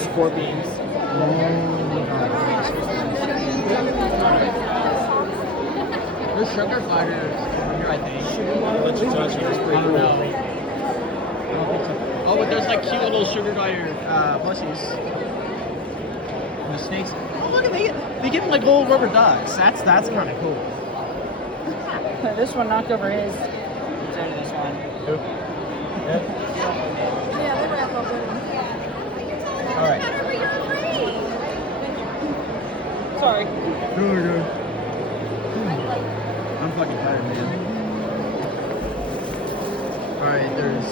scorpions. There's sugar gliders over here, I think. Which is pretty cool. Oh, but there's like cute little sugar glider plushies. And the snakes. Oh, look at they give them like little rubber ducks. That's kind of cool. This one knocked over his. Instead of this one. Yep. Yeah, they wrap up with them. All right. Sorry. Really good. I'm fucking tired, man. Alright, there's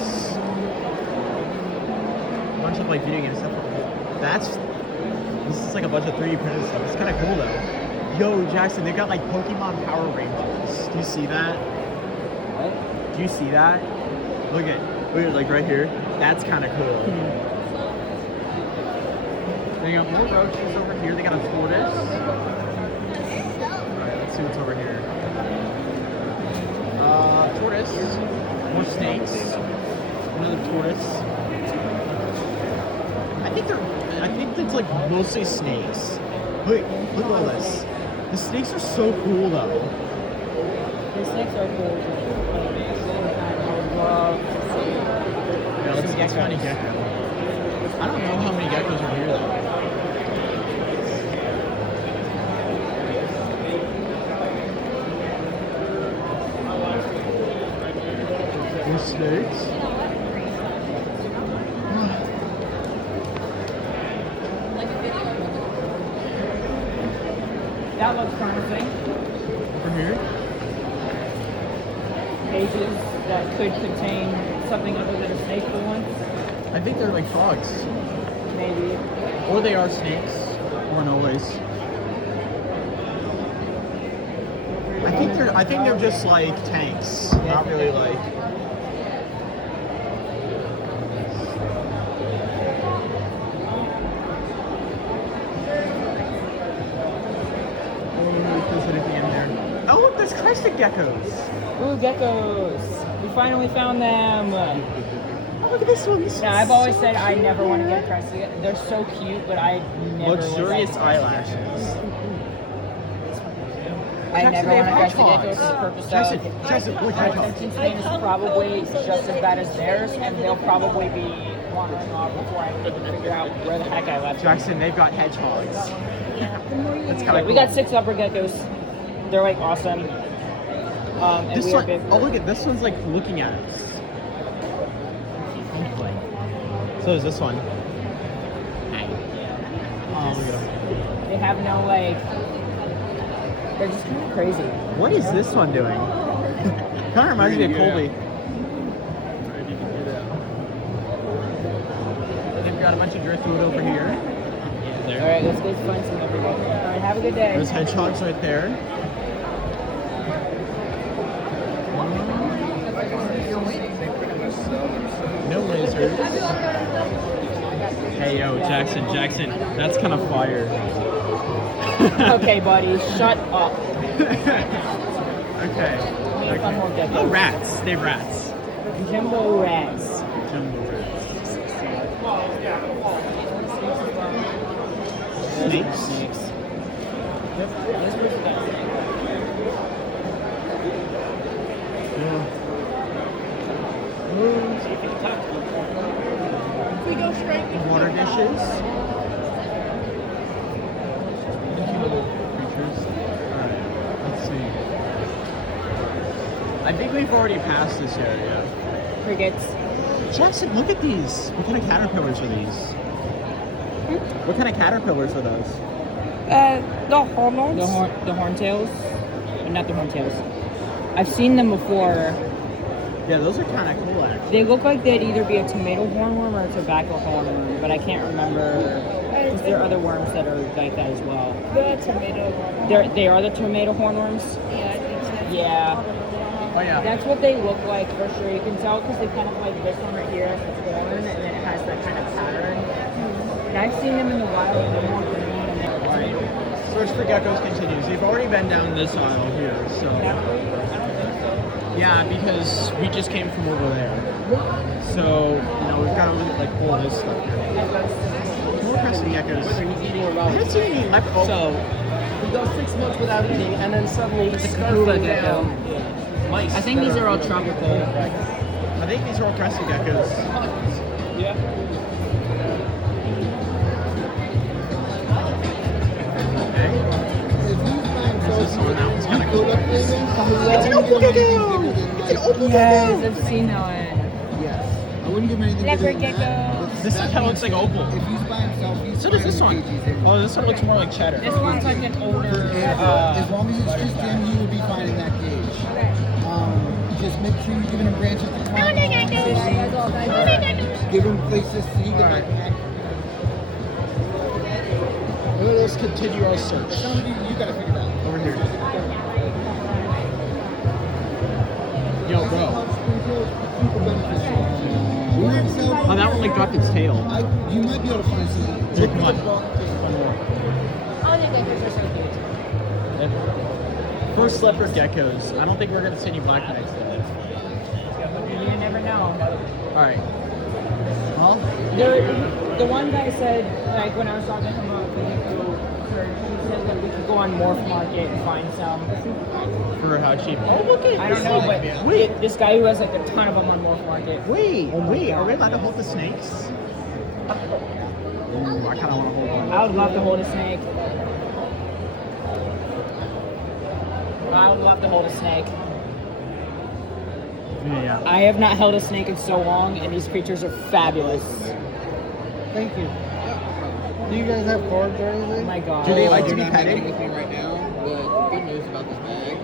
a bunch of like video game stuff. This is like a bunch of 3D printed stuff. It's kind of cool though. Yo, Jackson, they got like Pokemon Power Rangers. Do you see that? What? Do you see that? Look at like right here. That's kind of cool. They got more roaches over here. They got a tortoise. Alright, let's see what's over here. Tortoise. More snakes. Another tortoise. I think it's like mostly snakes. Look at all this. The snakes are so cool though. The snakes are cool. Yeah, let's find a gecko. I don't know how many geckos are here though. More snakes. That looks promising. Over here. Pages that could contain something other than a snake for once. I think they're like frogs. Maybe. Or they are snakes. Or always. I think they're just like tanks. Not really like. Oh, look, there's crested geckos. Ooh, geckos. We finally found them. Oh, look at this one. Now, I've always said I never want to get a crested. They're so cute, but I never. Luxurious eyelashes. I never want to catch the hedgehogs. geckos for the purpose Jackson, of Jackson, look, my hedgehogs. attention span is probably just as bad as theirs, and they'll probably be wandering off before I can even figure out where the heck I left them. Jackson, they've got hedgehogs. That's kind Yeah, of we cool. got 6 upper geckos. They're like awesome. And This we one, are big. oh look at this one's like looking at us. So is this one. Oh, look at them. They have no like. They're just kind of crazy. What is this one doing? Kind of reminds me of Colby. They've got a bunch of driftwood over here. All right, let's go find some upper geckos. All right, have a good day. There's hedgehogs right there. No lizards. Hey yo, Jackson, that's kind of fire. Okay, buddy, shut up. Okay. We need one more gecko. Oh, rats. They have rats. Jumbo rats. Jumbo rats. Snakes. Snakes. Yep. This person's got snakes. We go straight. Water dishes. Creatures. Alright, let's see. I think we've already passed this area. Crickets. Jackson, look at these. What kind of caterpillars are these? What kind of caterpillars are those? The hormones. The horntails. Not the horntails. I've seen them before. Yeah, those are kind of cool, actually. They look like they'd either be a tomato hornworm or a tobacco hornworm, but I can't remember. Because there are other worms that are like that as well. The tomato. They are the tomato hornworms? Yeah, I think so. Yeah. Oh, yeah. That's what they look like for sure. You can tell because they kind of like this one right here has the horn and then it has that kind of pattern. And I've seen them in the wild and they're more green and they're white. Search for geckos continues. They've already been down this aisle here, so. That way? I don't think so. Yeah, because we just came from over there. So, we've got to like pull this stuff here. More crested geckos. He's eating a I relic. haven't seen any leopard. So he goes 6 months without eating, and then suddenly he starts Kahuna getting gecko. down mice. I think that these are all tropical. I think these are all crested geckos. Yeah. Okay. This is one. That one's kind of cool. It's an opal gecko! It's an opal Yes, gecko! I've seen that one. Yes. I wouldn't give him anything Leopard bigger than that. This kind of looks like opal. If he's by himself, he's So does this one. Oh, this one looks more like cheddar. This one's like an older. As long as it's just him, he will be fine in that cage. Just make sure you're giving him branches to climb on. Give him places so he can like. Let's continue our search. You gotta figure it out. Over here. Yo, bro. Oh, that one like dropped its tail. You might be able to find some. Here, come on. Oh, the geckos are so cute. First leopard geckos. I don't think we're gonna see any blacknecks though. You never know. All right. Well, The one guy said, like when I was talking to him about the gecko search, he said that we could go on Morph Market and find some. for how cheap? Oh, look at I don't know, but wait, this guy who has like a ton of them on Morph Market. wait. Oh my Are we God. allowed to hold the snakes? Ooh, I kind of want to hold one. I would love to hold a snake. I would love to hold a snake. Yeah. I have not held a snake in so long, and these creatures are fabulous. Thank you. Do you guys have cards or Oh anything? my god. Do they like to You're be not petted? having anything right now, but good news about this bag.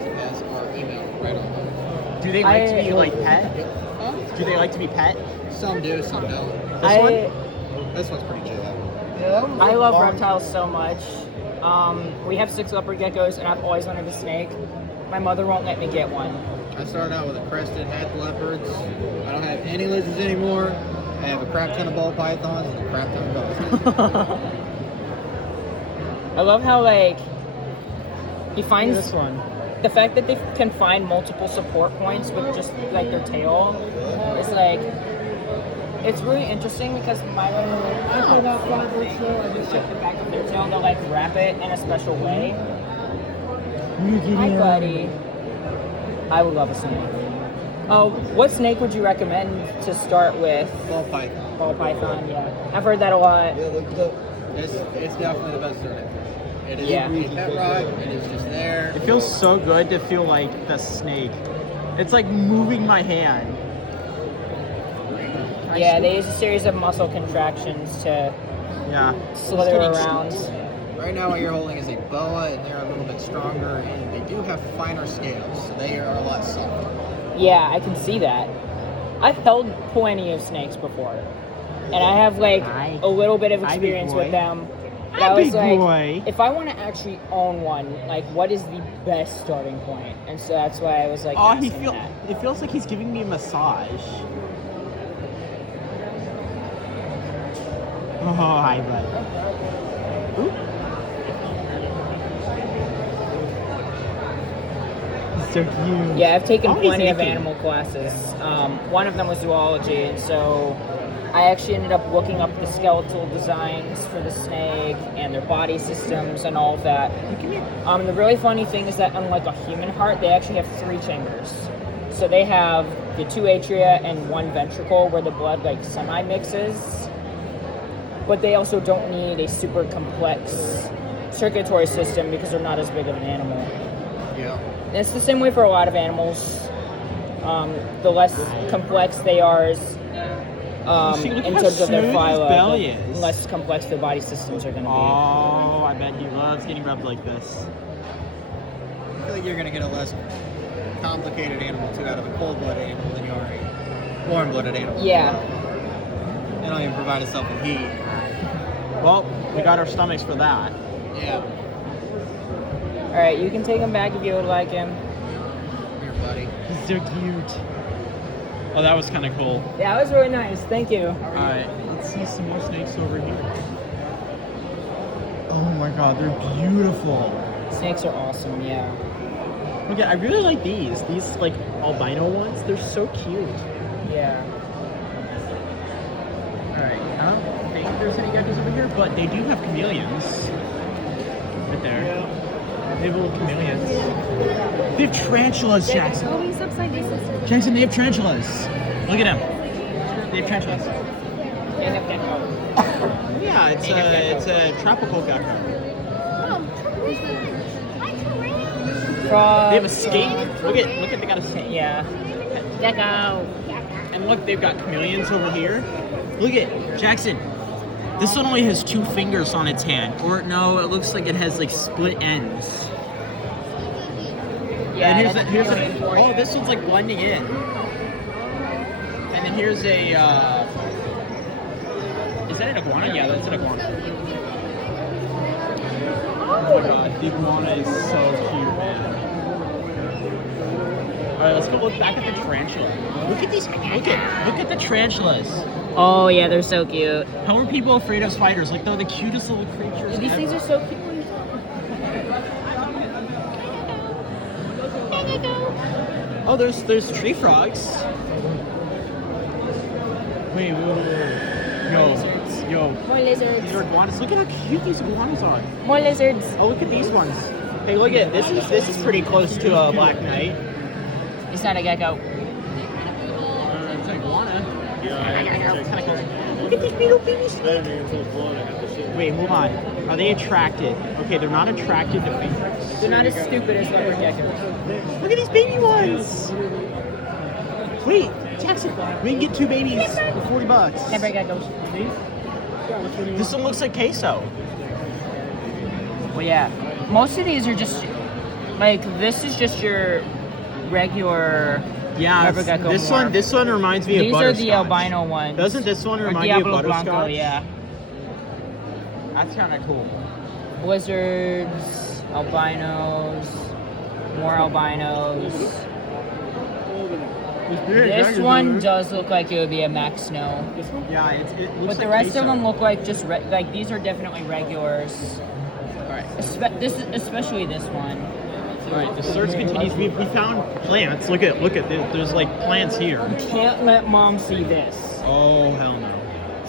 It has our email right on it. Do they like to be like pet? Huh? Do they like to be pet? Some do, some don't. This one's pretty chill. I love reptiles so much. We have 6 leopard geckos, and I've always wanted a snake. My mother won't let me get one. I started out with a crested hat leopards. I don't have any lizards anymore. I have a crap ton of ball pythons and a crap ton of dogs. I love how like he finds This one. the fact that they can find multiple support points with just like their tail is like it's really interesting because my little I just check the back of their tail, they'll like wrap it in a special way. Hi buddy. I would love a snake. Oh, what snake would you recommend to start with? Ball python. Ball python, yeah. I've heard that a lot. It's definitely the best sort. It is Yeah. a pet rock. It is just there. It feels so good to feel like the snake. It's like moving my hand. Yeah, they use a series of muscle contractions to Yeah. slither around. Right now, what you're holding is a boa, and they're a little bit stronger, and they do have finer scales, so they are a lot softer. Yeah, I can see that. I've held plenty of snakes before, and I have like Hi. a little bit of Hi, big experience boy. with them. But Hi, I was big like, boy. if I want to actually own one, like, what is the best starting point? And so that's why I was like, Oh, asking that. it feels like he's giving me a massage. Oh, hi, bud. Ooh. He's so cute. Yeah, I've taken Oh, he's plenty of licking. animal classes. One of them was zoology, and so I actually ended up looking up the skeletal designs for the snake and their body systems and all of that. The really funny thing is that unlike a human heart, they actually have 3 chambers. So they have the 2 atria and 1 ventricle where the blood like semi-mixes. But they also don't need a super complex circulatory system because they're not as big of an animal. Yeah. And it's the same way for a lot of animals. The less complex they are, See, look in how terms of their smooth his phyla, belly the is. less complex their body systems are going to be. Oh, I bet he loves getting rubbed like this. I feel like you're going to get a less complicated animal, too, out of a cold-blooded animal than you are a warm-blooded animal. Yeah. They don't even provide itself with heat. Well, we got our stomachs for that. Yeah. All right, you can take him back if you would like him. Here, buddy. He's so cute. Oh, that was kind of cool. Yeah, it was really nice. Thank you. All right, let's see some more snakes over here. Oh my God, they're beautiful. Snakes are awesome. Yeah. Look at, I really like these. These like albino ones. They're so cute. Yeah. All right. I don't think there's any geckos over here, but they do have chameleons. Right there. They have little chameleons. They have tarantulas, Jackson. Oh, he's upside down. Jackson, they have tarantulas. Look at them. They have tarantulas. They have gecko. Yeah, it's a tropical gecko. They have a skate. Look at they got a skate. Yeah. Gecko. And look, they've got chameleons over here. Look at Jackson. This one only has 2 fingers on its hand. Or no, it looks like it has like split ends. Yeah. And that's here's really important. oh, this one's like blending in. And then here's a is that an iguana? Yeah, that's an iguana. Oh my god, the iguana is so cute, man. Alright, let's go look back at the tarantula. Look at these, look at the tarantulas. Oh yeah, they're so cute. How are people afraid of spiders? Like they're the cutest little creatures. These things are so cute. Oh, there's tree frogs. Wait. Yo. More lizards. These are iguanas. Look at how cute these iguanas are. More lizards. Oh, look at these ones. Hey, look at this is pretty close to a black knight. It's not a gecko. It's an iguana. It's kind of close. Look at these little babies. Wait, hold on. Are they attracted? Okay, they're not attracted to fingers. They're not as stupid as leopard geckos. Look at these baby ones. Wait, Jackson, we can get 2 babies for $40. Leopard geckos. This one looks like queso. Well, yeah. Most of these are just like this is just your regular. Yeah, Leopard gecko this more. one reminds me of These are butterscotch. the albino ones. Doesn't this one Or remind you of Diablo butterscotch? Blanco, yeah. That's kind of cool. Lizards, albinos, more albinos. This one does look like it would be a Max Snow. Yeah, it looks But the like rest queso. of them look like just like these are definitely regulars. All right. Especially this one. All right, the search continues. We found plants. Look at there's like plants here. Can't let mom see this. Oh hell no.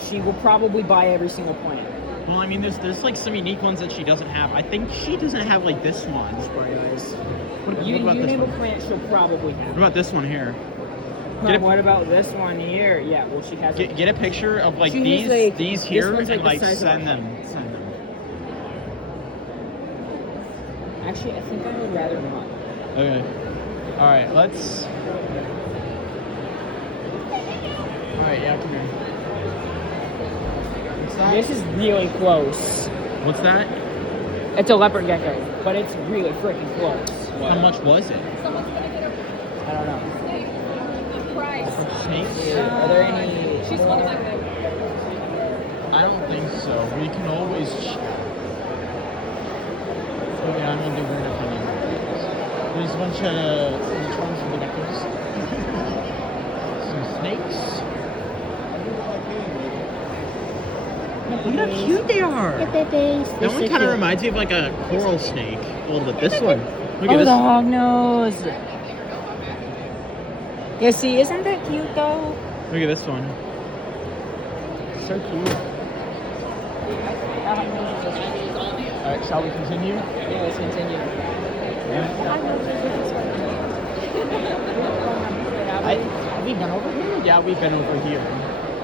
She will probably buy every single plant. Well, I mean, there's like some unique ones that she doesn't have. I think she doesn't have like this one. What about this name a one? plant she'll probably have. What about this one here? Huh, what about this one here? Yeah, well she has. Get a picture of like She has, these like- these this here one's, and like, like the size of send my them. Actually, I think I would rather not. Okay. All right, let's. All right, yeah, come here. What's that? This is really close. What's that? It's a leopard gecko, but it's really freaking close. How much was it? I don't know. Snakes? Are there any? She's one like I don't think so. We can always check. Okay, I don't think we're gonna find any. There's a bunch of which ones are the geckos? Some snakes. Look how cute they are. That one kind of reminds me of like a coral snake a little bit. This one. Look at Oh, this. the hog nose. Yeah, see, isn't that cute though? Look at this one. So cute. Alright, shall we continue? Yeah, let's continue. Have we been over here? Yeah, we've been over here.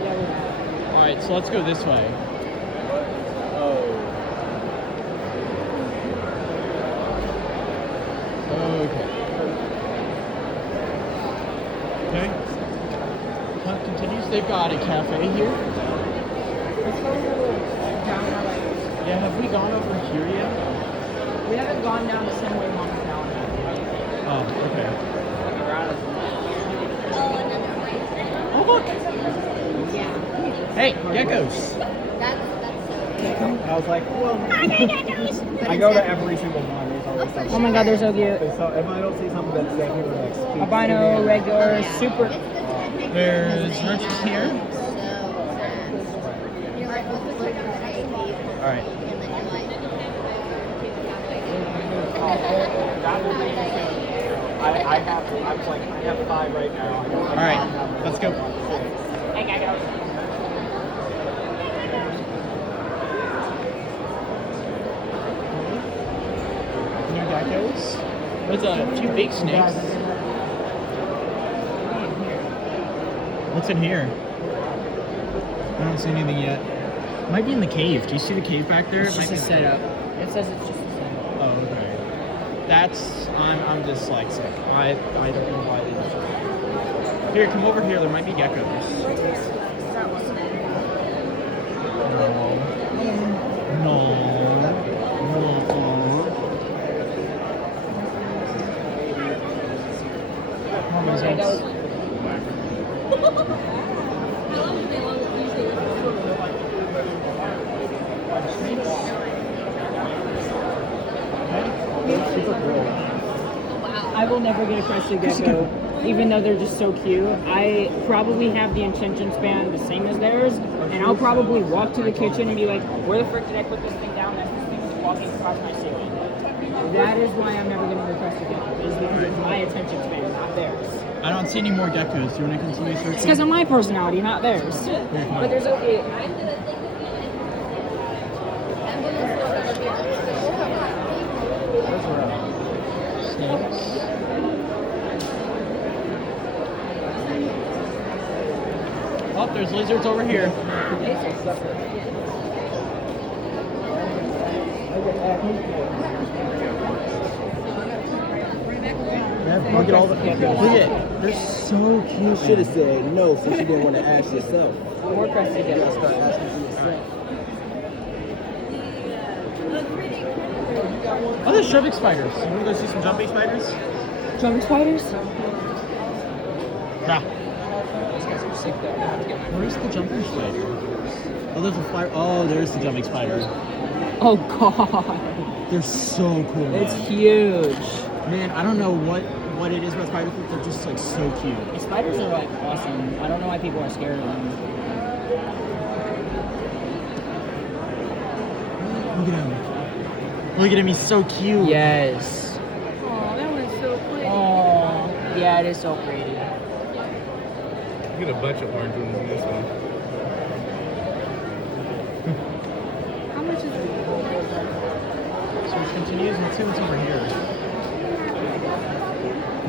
Yeah, we have. Alright, so let's go this way. Oh. Okay. Okay. Hunt continues. They've got a cafe here. Let's go down our way. Yeah, have we gone over here yet? We haven't gone down the same way Mom's down. Oh, okay. Oh, look! Hey, geckos! I was like, well, I go to every single one. There's always something. Oh my god, they're so cute. So if I don't see something that's staying here next, Albino, regular, super. There's roaches here. Alright. I have 5 right now. All right, let's go. Hey, geckos. New geckos. There's a few big snakes. What's in here? I don't see anything yet. Might be in the cave. Do you see the cave back there? It's just Might a be- setup. It says it's just a setup. Oh, okay. I'm dyslexic. I don't know why they do. Here, come over here. There might be geckos. No. Come on, results. I will never get a crested gecko, even though they're just so cute. I probably have the attention span the same as theirs, and I'll probably walk to the kitchen and be like, where the frick did I put this thing down? And this thing's walking across my ceiling. That is why I'm never getting a crested gecko, is because it's my attention span, not theirs. I don't see any more geckos. Do you want to continue searching? It's because of my personality, not theirs. But there's okay. Oh, there's lizards over here. Look at all the. Look at. They're so cute. You should have said no since you didn't want to ask yourself. More crested You gotta geckos. start asking for yourself. Oh, there's jumping spiders. You want to go see some jumping spiders? Jumping spiders? Yeah. These guys are sick though. I have to get my- Where's the jumping spider? Oh, there's a fire. Oh, there's the jumping spider. Oh god. They're so cool. It's huge. Man, I don't know what it is about spiders, but they're just like so cute. The spiders are like awesome. I don't know why people are scared of them. Look at him. Look at him. He's so cute. Yes. Oh, that was so pretty. Oh, yeah, it is so pretty. You get a bunch of orange ones in this one. How much is it? So it continues. Let's see what's over here.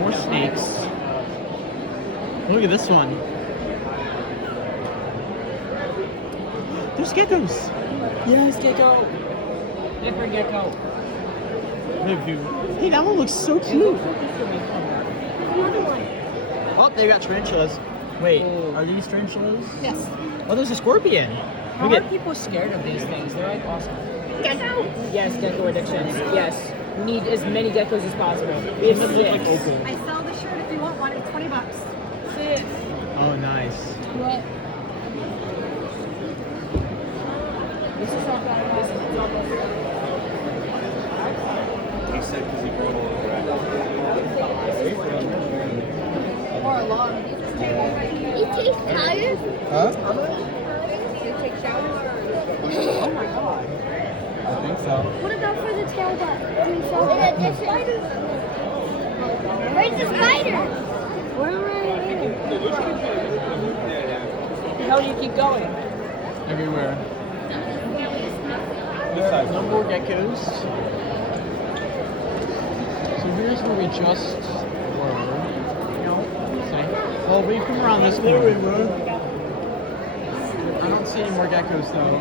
More snakes. Look at this one. There's geckos. Yes, gecko. Different gecko. Look, dude. Hey, that one looks so cute. Oh, they got tarantulas. Wait, are these tarantulas? Yes. Oh, there's a scorpion. How Look are at. people scared of these things? They're like awesome. Gecko! Yes, gecko addictions. Yes. Need as many geckos as possible. We have This is like 6. open. I sell the shirt if you want one. It's $20. Oh, nice. What? This is all this is all Or long. You take showers? Huh? You take showers? Oh my god. I think so. What about for the tail bar? Do you sell that? Where's the spider? We're right here. How do you keep going? Everywhere. No more geckos. So here's where we just were. Well, we come around this corner. I don't see any more geckos though.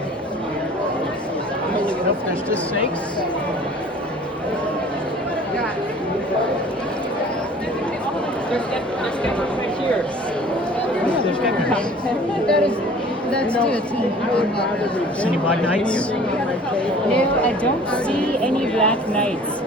Nope, there's just snakes. There's geckos right here. Yeah, there's geckos. That's to a team. See any black knights? No, I don't see any black knights.